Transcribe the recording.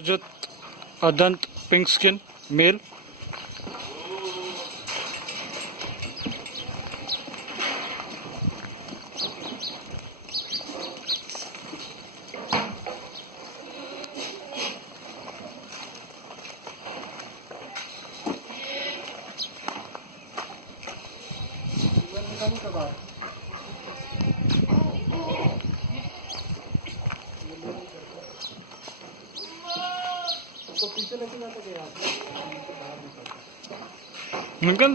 अदंत pink skin mail. तो पीछे लेके जाता क्या? अंकल